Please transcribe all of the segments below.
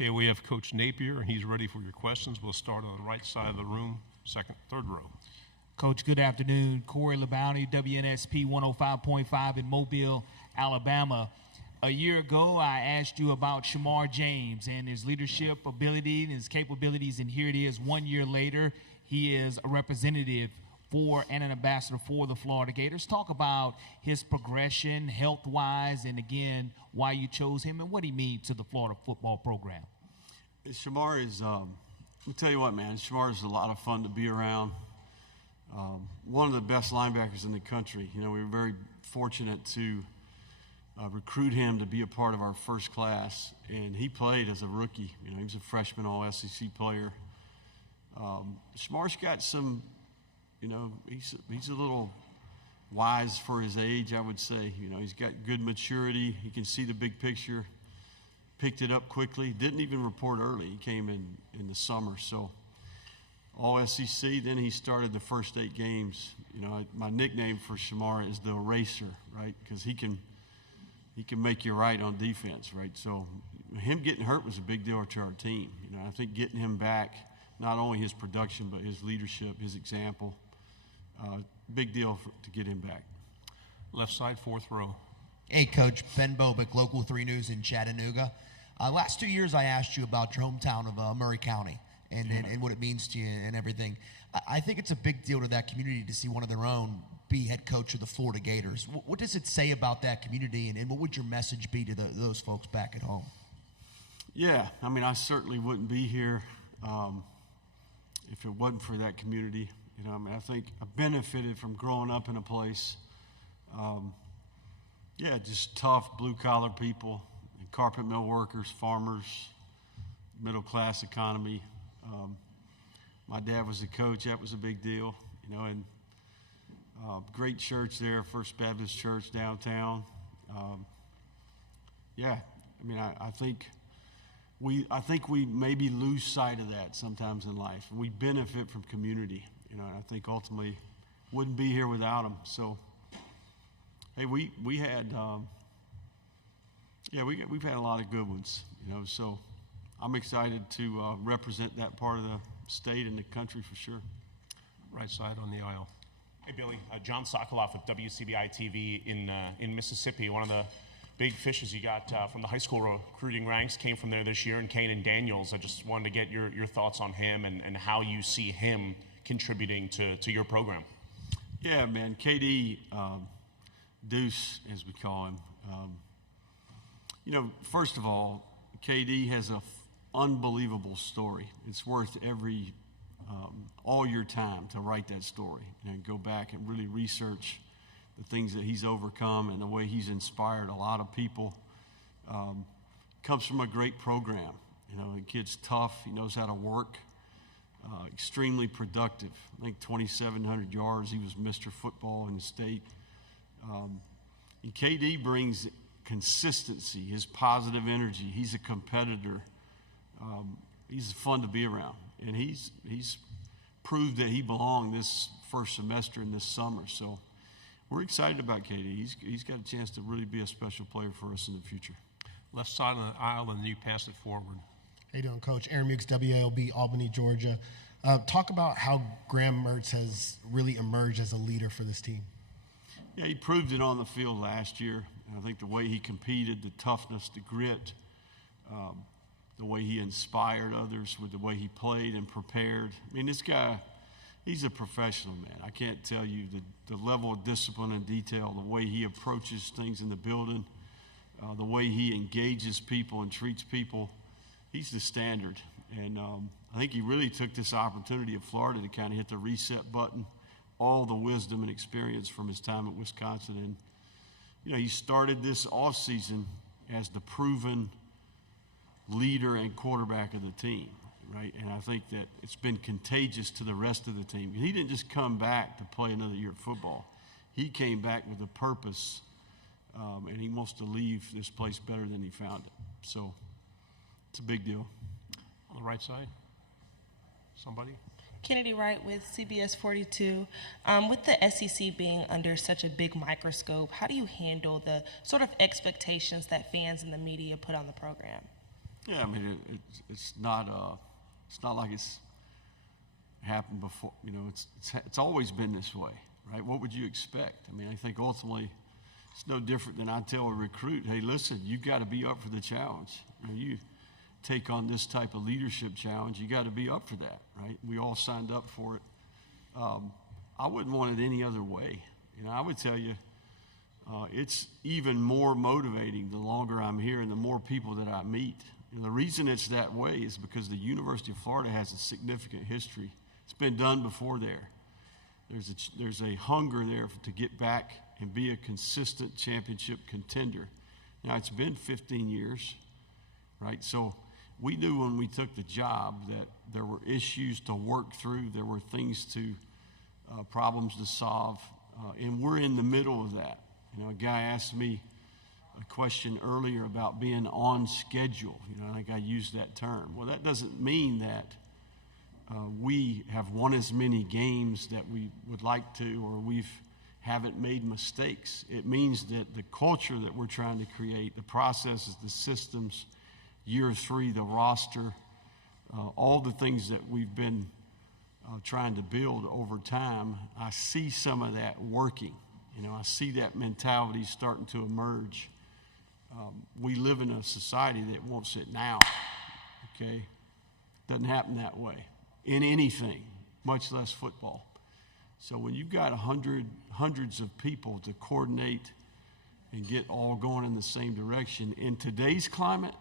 Okay, we have Coach Napier, and he's ready for your questions. We'll start on the right side of the room, third row. Coach, good afternoon. Corey LeBounty, WNSP 105.5 in Mobile, Alabama. A year ago, I asked you about Shamar James and his leadership ability and his capabilities, and here it is 1 year later. He is a representative for and an ambassador for the Florida Gators. Talk about his progression health-wise and, again, why you chose him and what he means to the Florida football program. Shamar is, let me tell you what, man, Shamar is a lot of fun to be around. One of the best linebackers in the country. You know, we were very fortunate to recruit him to be a part of our first class, and he played as a rookie. You know, he was a freshman All-SEC player. Shamar's got some, you know, he's a little wise for his age, I would say. You know, he's got good maturity. He can see the big picture. Picked it up quickly. Didn't even report early. He came in the summer, so All-SEC. Then he started the first 8 games. You know, my nickname for Shamar is the eraser, right? Because he can make you right on defense, right? So him getting hurt was a big deal to our team. You know, I think getting him back, not only his production but his leadership, his example, big deal to get him back. Left side, fourth row. Hey, Coach. Ben Bobick, Local 3 News in Chattanooga. Last 2 years I asked you about your hometown of Murray County and what it means to you and everything. I think it's a big deal to that community to see one of their own be head coach of the Florida Gators. What does it say about that community, and what would your message be to those folks back at home? Yeah, I mean, I certainly wouldn't be here if it wasn't for that community. You know, I mean, I think I benefited from growing up in a place, just tough blue-collar people, carpet mill workers, farmers, middle-class economy. My dad was a coach. That was a big deal, you know, and great church there, First Baptist Church downtown. I mean, I think we maybe lose sight of that sometimes in life. We benefit from community, you know, and I think ultimately wouldn't be here without them. So, hey, we had, we've had a lot of good ones, you know, so I'm excited to represent that part of the state and the country for sure. Right side on the aisle. Hey, Billy. John Sokoloff with WCBI TV in Mississippi. One of the big fishes you got from the high school recruiting ranks came from there this year, and Kanan Daniels. I just wanted to get your thoughts on him and how you see him contributing to your program. Yeah, man. KD, Deuce, as we call him. You know, first of all, KD has an unbelievable story. It's worth all your time to write that story and go back and really research the things that he's overcome and the way he's inspired a lot of people. Comes from a great program. You know, the kid's tough. He knows how to work. Extremely productive. I think 2,700 yards. He was Mr. Football in the state. And KD brings consistency, his positive energy. He's a competitor. He's fun to be around. And he's proved that he belonged this first semester and this summer. So we're excited about KD. He's got a chance to really be a special player for us in the future. Left side of the aisle, and then you pass it forward. How you doing, Coach? Aaron Mukes, WALB, Albany, Georgia. Talk about how Graham Mertz has really emerged as a leader for this team. Yeah, he proved it on the field last year. I think the way he competed, the toughness, the grit, the way he inspired others with the way he played and prepared. I mean, this guy, he's a professional, man. I can't tell you the level of discipline and detail, the way he approaches things in the building, the way he engages people and treats people. He's the standard. And I think he really took this opportunity of Florida to kind of hit the reset button, all the wisdom and experience from his time at Wisconsin. And, you know, he started this offseason as the proven leader and quarterback of the team, right? And I think that it's been contagious to the rest of the team. He didn't just come back to play another year of football. He came back with a purpose, and he wants to leave this place better than he found it. So it's a big deal. On the right side, somebody? Kennedy Wright with CBS 42. With the SEC being under such a big microscope, how do you handle the sort of expectations that fans and the media put on the program? Yeah, I mean, it's not like it's happened before. You know, it's always been this way, right? What would you expect? I mean, I think ultimately it's no different than I tell a recruit, hey, listen, you've got to be up for the challenge. You take on this type of leadership challenge, you got to be up for that, right? We all signed up for it. I wouldn't want it any other way. You know, I would tell you, it's even more motivating the longer I'm here and the more people that I meet. And the reason it's that way is because the University of Florida has a significant history. It's been done before there. There's a hunger there to get back and be a consistent championship contender. Now, it's been 15 years, right? So we knew when we took the job that there were issues to work through, there were things problems to solve, and we're in the middle of that. You know, a guy asked me a question earlier about being on schedule. You know, I think I used that term. Well, that doesn't mean that we have won as many games that we would like to, or haven't made mistakes. It means that the culture that we're trying to create, the processes, the systems, year 3, the roster, all the things that we've been trying to build over time, I see some of that working. You know, I see that mentality starting to emerge. We live in a society that wants it now, okay? Doesn't happen that way in anything, much less football. So when you've got hundreds of people to coordinate and get all going in the same direction, in today's climate,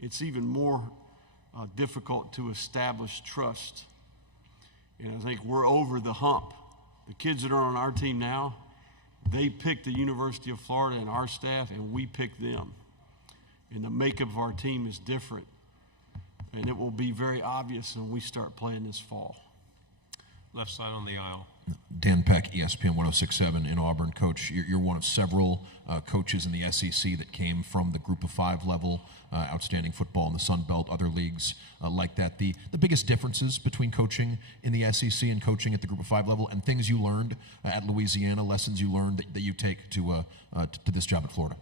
it's even more difficult to establish trust. And I think we're over the hump. The kids that are on our team now, they picked the University of Florida and our staff, and we picked them. And the makeup of our team is different. And it will be very obvious when we start playing this fall. Left side on the aisle. Dan Peck, ESPN 1067 in Auburn. Coach, you're one of several coaches in the SEC that came from the Group of 5 level, outstanding football in the Sun Belt, other leagues like that. The biggest differences between coaching in the SEC and coaching at the Group of 5 level, and things you learned at Louisiana, lessons you learned that you take to this job at Florida.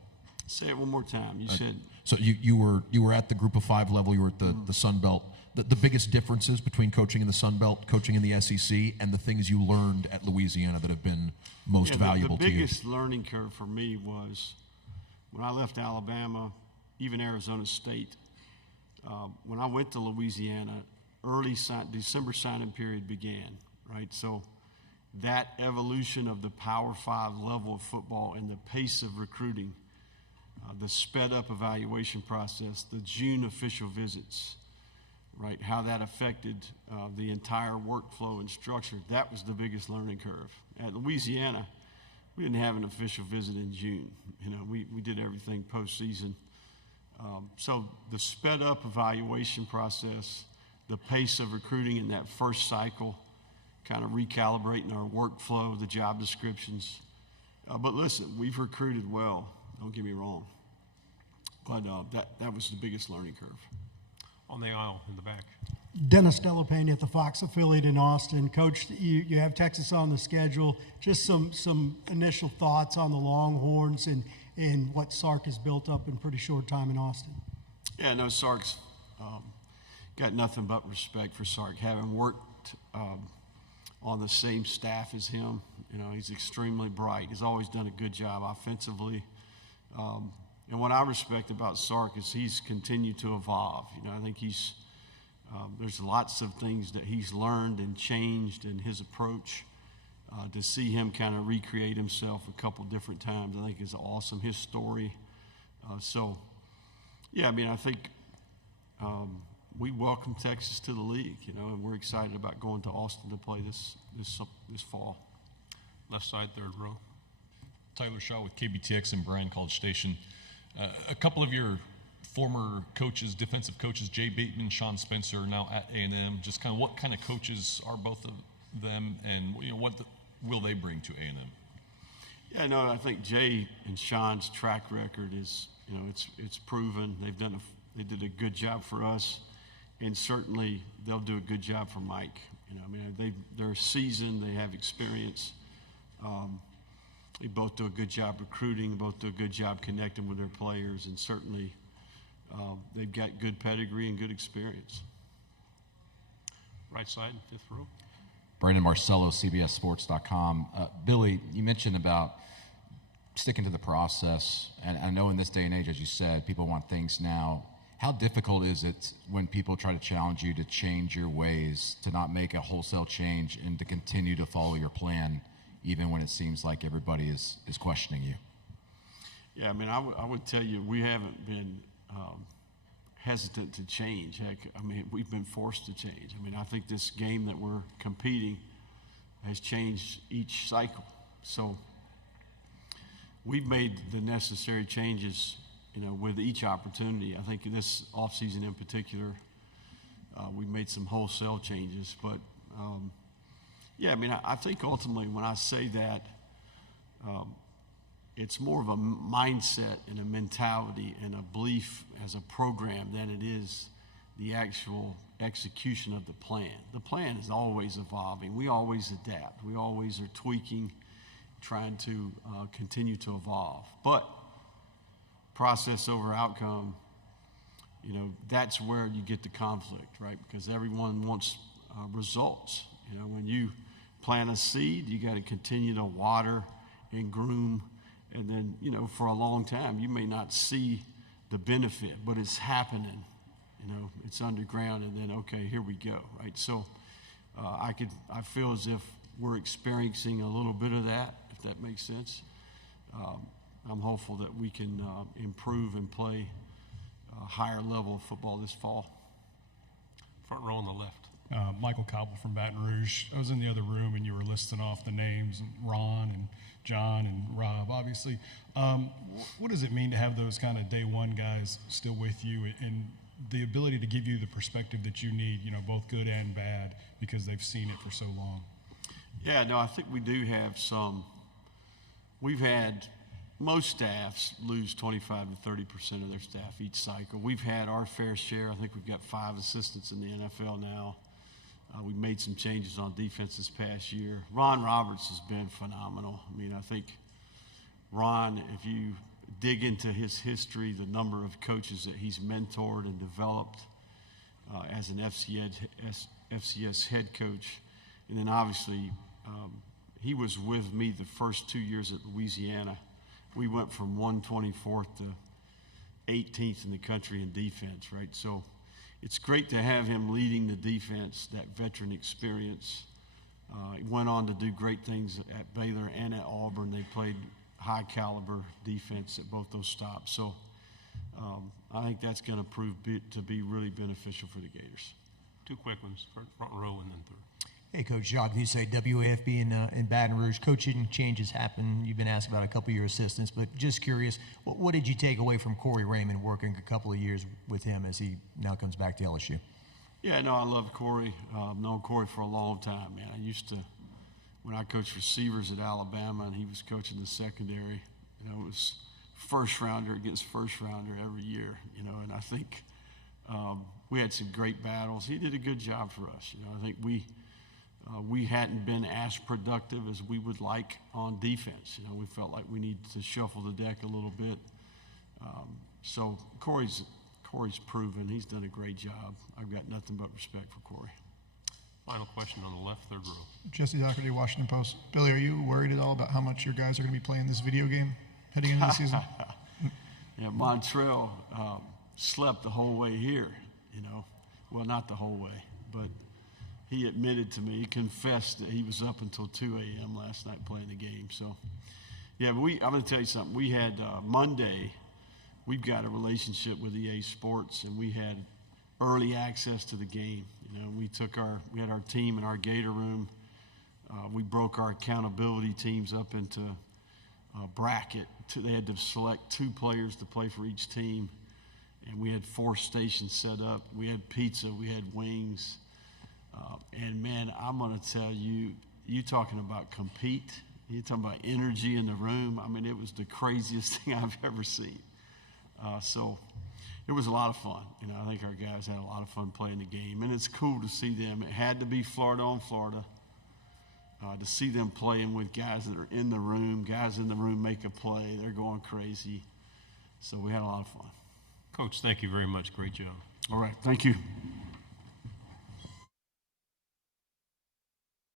Say it one more time. You said. So you were at the Group of 5 level. You were at the Sun Belt. The biggest differences between coaching in the Sun Belt, coaching in the SEC, and the things you learned at Louisiana that have been most valuable to you? The biggest learning curve for me was when I left Alabama, even Arizona State. When I went to Louisiana, December signing period began, right? So that evolution of the Power 5 level of football and the pace of recruiting, the sped-up evaluation process, the June official visits, right, how that affected the entire workflow and structure, that was the biggest learning curve. At Louisiana, we didn't have an official visit in June. You know, we did everything postseason. So the sped-up evaluation process, the pace of recruiting in that first cycle, kind of recalibrating our workflow, the job descriptions. But listen, we've recruited well, don't get me wrong. But that was the biggest learning curve. On the aisle in the back. Dennis Delapane at the Fox affiliate in Austin. Coach, you have Texas on the schedule. Just some initial thoughts on the Longhorns and what Sark has built up in pretty short time in Austin. Yeah, no, Sark's got nothing but respect for Sark. Having worked on the same staff as him, you know, he's extremely bright. He's always done a good job offensively. And what I respect about Sark is he's continued to evolve. You know, I think there's lots of things that he's learned and changed in his approach. To see him kind of recreate himself a couple different times, I think is awesome. His story. So, yeah, I mean, I think we welcome Texas to the league, you know, and we're excited about going to Austin to play this fall. Left side, third row. Tyler Shaw with KBTX and Bryan College Station. A couple of your former coaches, defensive coaches, Jay Bateman, Sean Spencer, are now at A&M. Just kind of what kind of coaches are both of them, and you know what will they bring to A&M? Yeah, no, I think Jay and Sean's track record is, you know, it's proven. They did a good job for us, and certainly they'll do a good job for Mike. You know, I mean, they're seasoned, they have experience. They both do a good job recruiting, both do a good job connecting with their players, and certainly they've got good pedigree and good experience. Right side, fifth row. Brandon Marcello, CBSSports.com. Billy, you mentioned about sticking to the process, and I know in this day and age, as you said, people want things now. How difficult is it when people try to challenge you to change your ways, to not make a wholesale change, and to continue to follow your plan, even when it seems like everybody is questioning you? Yeah, I mean, I would tell you we haven't been hesitant to change. Heck, I mean, we've been forced to change. I mean, I think this game that we're competing has changed each cycle. So we've made the necessary changes, with each opportunity. I think this offseason in particular, we've made some wholesale changes. But, yeah, I mean, I think ultimately when I say that, it's more of a mindset and a mentality and a belief as a program than it is the actual execution of the plan. The plan is always evolving. We always adapt. We always are tweaking, trying to continue to evolve. But process over outcome, that's where you get the conflict, right? Because everyone wants results. When you plant a seed, you got to continue to water and groom. And then, for a long time, you may not see the benefit, but it's happening. It's underground, and then, okay, here we go, right? So I feel as if we're experiencing a little bit of that, if that makes sense. I'm hopeful that we can improve and play a higher level of football this fall. Front row on the left. Michael Cobble from Baton Rouge. I was in the other room and you were listing off the names, Ron and John and Rob, obviously. What does it mean to have those kind of day one guys still with you and the ability to give you the perspective that you need, both good and bad, because they've seen it for so long? Yeah, no, I think we do have some. We've had most staffs lose 25 to 30% of their staff each cycle. We've had our fair share. I think we've got 5 assistants in the NFL now. We've made some changes on defense this past year. Ron Roberts has been phenomenal. I mean, I think Ron, if you dig into his history, the number of coaches that he's mentored and developed as an FCS head coach, and then obviously he was with me the first 2 years at Louisiana. We went from 124th to 18th in the country in defense, right? So it's great to have him leading the defense, that veteran experience. He went on to do great things at Baylor and at Auburn. They played high caliber defense at both those stops. So I think that's going to prove to be really beneficial for the Gators. 2 quick ones, front row and then third. Hey, Coach Jacques, you say WAFB in Baton Rouge. Coaching changes happen. You've been asked about a couple of your assistants, but just curious, what did you take away from Corey Raymond working a couple of years with him as he now comes back to LSU? Yeah, no, I love Corey. I've known Corey for a long time, man. I used to, when I coached receivers at Alabama and he was coaching the secondary, it was first rounder against first rounder every year, and I think we had some great battles. He did a good job for us. I think we hadn't been as productive as we would like on defense. We felt like we needed to shuffle the deck a little bit. So Corey's proven he's done a great job. I've got nothing but respect for Corey. Final question on the left, third row. Jesse Doherty, Washington Post. Billy, are you worried at all about how much your guys are going to be playing this video game heading into the season? Yeah, Montrell slept the whole way here, Well, not the whole way, but he admitted to me, he confessed that he was up until 2 a.m. last night playing the game. So, yeah, I'm going to tell you something. We had Monday, we've got a relationship with EA Sports, and we had early access to the game. We had our team in our Gator room. We broke our accountability teams up into a bracket. They had to select 2 players to play for each team, and we had 4 stations set up. We had pizza, we had wings. And, man, I'm going to tell you, you talking about compete, you talking about energy in the room. I mean, it was the craziest thing I've ever seen. So it was a lot of fun. I think our guys had a lot of fun playing the game. And it's cool to see them. It had to be Florida on Florida. To see them playing with guys that are in the room, guys in the room make a play. They're going crazy. So we had a lot of fun. Coach, thank you very much. Great job. All right, thank you.